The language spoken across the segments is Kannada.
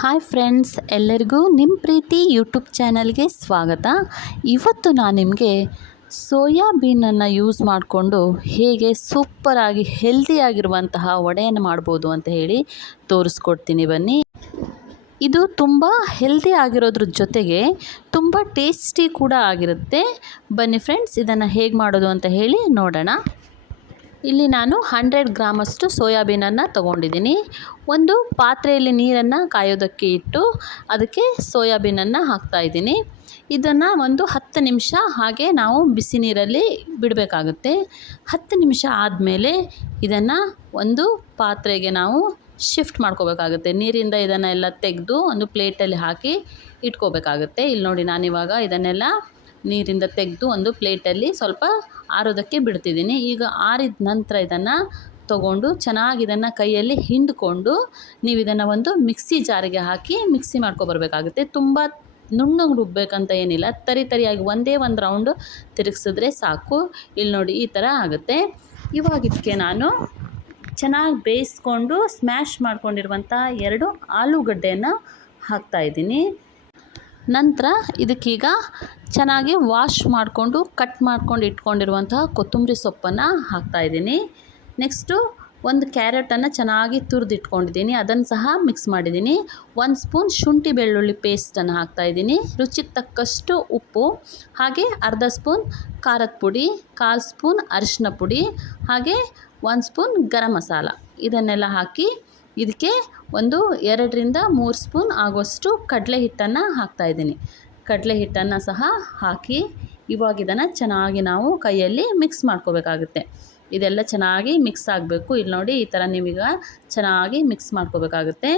ಹಾಯ್ ಫ್ರೆಂಡ್ಸ್, ಎಲ್ಲರಿಗೂ ನಿಮ್ಮ ಪ್ರೀತಿ ಯೂಟ್ಯೂಬ್ ಚಾನಲ್ಗೆ ಸ್ವಾಗತ. ಇವತ್ತು ನಾನು ನಿಮಗೆ ಸೋಯಾಬೀನನ್ನು ಯೂಸ್ ಮಾಡಿಕೊಂಡು ಹೇಗೆ ಸೂಪರಾಗಿ ಹೆಲ್ದಿಯಾಗಿರುವಂತಹ ವಡೆಯನ್ನು ಮಾಡ್ಬೋದು ಅಂತ ಹೇಳಿ ತೋರಿಸ್ಕೊಡ್ತೀನಿ. ಬನ್ನಿ. ಇದು ತುಂಬ ಹೆಲ್ದಿ ಆಗಿರೋದ್ರ ಜೊತೆಗೆ ತುಂಬ ಟೇಸ್ಟಿ ಕೂಡ ಆಗಿರುತ್ತೆ. ಬನ್ನಿ ಫ್ರೆಂಡ್ಸ್, ಇದನ್ನು ಹೇಗೆ ಮಾಡೋದು ಅಂತ ಹೇಳಿ ನೋಡೋಣ. ಇಲ್ಲಿ ನಾನು 100 ಗ್ರಾಮಷ್ಟು ಸೋಯಾಬೀನನ್ನು ತೊಗೊಂಡಿದ್ದೀನಿ. ಒಂದು ಪಾತ್ರೆಯಲ್ಲಿ ನೀರನ್ನು ಕಾಯೋದಕ್ಕೆ ಇಟ್ಟು ಅದಕ್ಕೆ ಸೋಯಾಬೀನನ್ನು ಹಾಕ್ತಾಯಿದ್ದೀನಿ. ಇದನ್ನು ಒಂದು 10 ನಿಮಿಷ ಹಾಗೆ ನಾವು ಬಿಸಿ ನೀರಲ್ಲಿ ಬಿಡಬೇಕಾಗುತ್ತೆ. 10 ನಿಮಿಷ ಆದಮೇಲೆ ಇದನ್ನು ಒಂದು ಪಾತ್ರೆಗೆ ನಾವು ಶಿಫ್ಟ್ ಮಾಡ್ಕೋಬೇಕಾಗುತ್ತೆ. ನೀರಿಂದ ಇದನ್ನು ಎಲ್ಲ ತೆಗೆದು ಒಂದು ಪ್ಲೇಟಲ್ಲಿ ಹಾಕಿ ಇಟ್ಕೋಬೇಕಾಗುತ್ತೆ. ಇಲ್ಲಿ ನೋಡಿ, ನಾನಿವಾಗ ಇದನ್ನೆಲ್ಲ ನೀರಿಂದ ತೆಗೆದು ಒಂದು ಪ್ಲೇಟಲ್ಲಿ ಸ್ವಲ್ಪ ಆರೋದಕ್ಕೆ ಬಿಡ್ತಿದ್ದೀನಿ. ಈಗ ಆರಿದ ನಂತರ ಇದನ್ನು ತೊಗೊಂಡು ಚೆನ್ನಾಗಿ ಇದನ್ನು ಕೈಯಲ್ಲಿ ಹಿಂಡ್ಕೊಂಡು ನೀವು ಇದನ್ನು ಒಂದು ಮಿಕ್ಸಿ ಜಾರಿಗೆ ಹಾಕಿ ಮಿಕ್ಸಿ ಮಾಡ್ಕೊಬರ್ಬೇಕಾಗುತ್ತೆ. ತುಂಬ ನುಣ್ಣಗೆ ರುಬ್ಬಬೇಕಂತ ಏನಿಲ್ಲ, ತರಿಯಾಗಿ ಒಂದೇ ಒಂದು ರೌಂಡು ತಿರುಗಿಸಿದ್ರೆ ಸಾಕು. ಇಲ್ಲಿ ನೋಡಿ, ಈ ಥರ ಆಗುತ್ತೆ. ಇವಾಗ ಇದಕ್ಕೆ ನಾನು ಚೆನ್ನಾಗಿ ಬೇಯಿಸ್ಕೊಂಡು ಸ್ಮ್ಯಾಶ್ ಮಾಡ್ಕೊಂಡಿರುವಂಥ 2 ಆಲೂಗಡ್ಡೆಯನ್ನು ಹಾಕ್ತಾಯಿದ್ದೀನಿ. ನಂತರ ಇದಕ್ಕೀಗ ಚೆನ್ನಾಗಿ ವಾಶ್ ಮಾಡಿಕೊಂಡು ಕಟ್ ಮಾಡ್ಕೊಂಡು ಇಟ್ಕೊಂಡಿರುವಂತಹ ಕೊತ್ತಂಬರಿ ಸೊಪ್ಪನ್ನು ಹಾಕ್ತಾಯಿದ್ದೀನಿ. ನೆಕ್ಸ್ಟು ಒಂದು ಕ್ಯಾರೆಟನ್ನು ಚೆನ್ನಾಗಿ ತುರಿದಿಟ್ಕೊಂಡಿದ್ದೀನಿ, ಅದನ್ನು ಸಹ ಮಿಕ್ಸ್ ಮಾಡಿದ್ದೀನಿ. 1 ಸ್ಪೂನ್ ಶುಂಠಿ ಬೆಳ್ಳುಳ್ಳಿ ಪೇಸ್ಟನ್ನು ಹಾಕ್ತಾಯಿದ್ದೀನಿ. ರುಚಿಗೆ ತಕ್ಕಷ್ಟು ಉಪ್ಪು, ಹಾಗೆ ಅರ್ಧ ಸ್ಪೂನ್ ಖಾರದ ಪುಡಿ, 1/4 ಸ್ಪೂನ್ ಅರಿಶಿನ ಪುಡಿ, ಹಾಗೆ 1 ಸ್ಪೂನ್ ಗರಂ ಮಸಾಲ. ಇದನ್ನೆಲ್ಲ ಹಾಕಿ ಇದಕ್ಕೆ ಒಂದು 2ರಿಂದ 3 ಸ್ಪೂನ್ ಆಗುವಷ್ಟು ಕಡಲೆ ಹಿಟ್ಟನ್ನು ಹಾಕ್ತಾಯಿದ್ದೀನಿ. ಕಡಲೆ ಹಿಟ್ಟನ್ನು ಸಹ ಹಾಕಿ ಇವಾಗ ಇದನ್ನು ಚೆನ್ನಾಗಿ ನಾವು ಕೈಯಲ್ಲಿ ಮಿಕ್ಸ್ ಮಾಡ್ಕೋಬೇಕಾಗುತ್ತೆ. ಇದೆಲ್ಲ ಚೆನ್ನಾಗಿ ಮಿಕ್ಸ್ ಆಗಬೇಕು. ಇಲ್ಲಿ ನೋಡಿ, ಈ ಥರ ನೀವೀಗ ಚೆನ್ನಾಗಿ ಮಿಕ್ಸ್ ಮಾಡ್ಕೋಬೇಕಾಗುತ್ತೆ.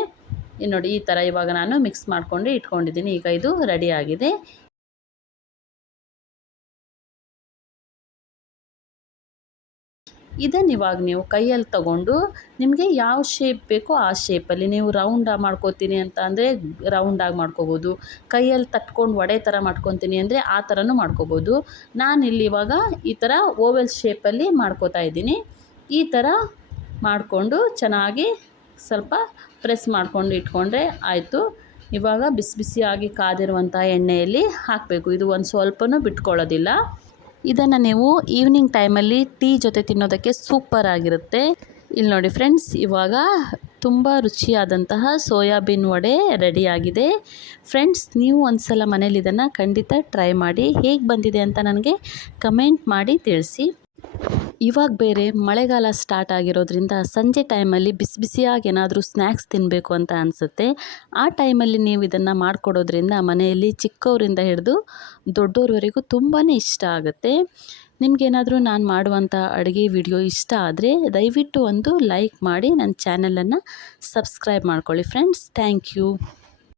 ಇಲ್ಲಿ ನೋಡಿ, ಈ ಥರ ಇವಾಗ ನಾನು ಮಿಕ್ಸ್ ಮಾಡ್ಕೊಂಡು ಇಟ್ಕೊಂಡಿದ್ದೀನಿ. ಈಗ ಇದು ರೆಡಿಯಾಗಿದೆ. ಇದನ್ನು ಇವಾಗ ನೀವು ಕೈಯಲ್ಲಿ ತಗೊಂಡು ನಿಮಗೆ ಯಾವ ಶೇಪ್ ಬೇಕೋ ಆ ಶೇಪಲ್ಲಿ, ನೀವು ರೌಂಡ್ ಮಾಡ್ಕೋತೀನಿ ಅಂತ ಅಂದರೆ ರೌಂಡಾಗಿ ಮಾಡ್ಕೋಬೋದು, ಕೈಯಲ್ಲಿ ತಟ್ಕೊಂಡು ವಡೆ ಥರ ಮಾಡ್ಕೊತೀನಿ ಅಂದರೆ ಆ ಥರನೂ ಮಾಡ್ಕೋಬೋದು. ನಾನಿಲ್ಲಿ ಇವಾಗ ಈ ಥರ ಓವೆಲ್ ಶೇಪಲ್ಲಿ ಮಾಡ್ಕೋತಾ ಇದ್ದೀನಿ. ಈ ಥರ ಮಾಡಿಕೊಂಡು ಚೆನ್ನಾಗಿ ಸ್ವಲ್ಪ ಪ್ರೆಸ್ ಮಾಡ್ಕೊಂಡು ಇಟ್ಕೊಂಡ್ರೆ ಆಯಿತು. ಇವಾಗ ಬಿಸಿ ಬಿಸಿಯಾಗಿ ಕಾದಿರುವಂಥ ಎಣ್ಣೆಯಲ್ಲಿ ಹಾಕಬೇಕು. ಇದು ಒಂದು ಸ್ವಲ್ಪನೂ ಬಿಟ್ಕೊಳ್ಳೋದಿಲ್ಲ. ಇದನ್ನು ನೀವು ಈವ್ನಿಂಗ್ ಟೈಮಲ್ಲಿ ಟೀ ಜೊತೆ ತಿನ್ನೋದಕ್ಕೆ ಸೂಪರ್ ಆಗಿರುತ್ತೆ. ಇಲ್ಲಿ ನೋಡಿ ಫ್ರೆಂಡ್ಸ್, ಇವಾಗ ತುಂಬ ರುಚಿಯಾದಂತಹ ಸೋಯಾಬೀನ್ ವಡೆ ರೆಡಿಯಾಗಿದೆ. ಫ್ರೆಂಡ್ಸ್, ನೀವು ಒಂದು ಸಲ ಮನೇಲಿ ಇದನ್ನು ಖಂಡಿತ ಟ್ರೈ ಮಾಡಿ. ಹೇಗೆ ಬಂದಿದೆ ಅಂತ ನನಗೆ ಕಮೆಂಟ್ ಮಾಡಿ ತಿಳಿಸಿ. ಇವಾಗ ಬೇರೆ ಮಳೆಗಾಲ ಸ್ಟಾರ್ಟ್ ಆಗಿರೋದ್ರಿಂದ ಸಂಜೆ ಟೈಮಲ್ಲಿ ಬಿಸಿ ಬಿಸಿಯಾಗಿ ಏನಾದರೂ ಸ್ನ್ಯಾಕ್ಸ್ ತಿನ್ನಬೇಕು ಅಂತ ಅನಿಸುತ್ತೆ. ಆ ಟೈಮಲ್ಲಿ ನೀವು ಇದನ್ನು ಮಾಡಿಕೊಡೋದ್ರಿಂದ ಮನೆಯಲ್ಲಿ ಚಿಕ್ಕವರಿಂದ ಹಿಡಿದು ದೊಡ್ಡೋರವರೆಗೂ ತುಂಬಾ ಇಷ್ಟ ಆಗುತ್ತೆ. ನಿಮಗೇನಾದರೂ ನಾನು ಮಾಡುವಂಥ ಅಡುಗೆ ವಿಡಿಯೋ ಇಷ್ಟ ಆದರೆ ದಯವಿಟ್ಟು ಒಂದು ಲೈಕ್ ಮಾಡಿ ನನ್ನ ಚಾನಲನ್ನು ಸಬ್ಸ್ಕ್ರೈಬ್ ಮಾಡ್ಕೊಳ್ಳಿ ಫ್ರೆಂಡ್ಸ್. Thank you.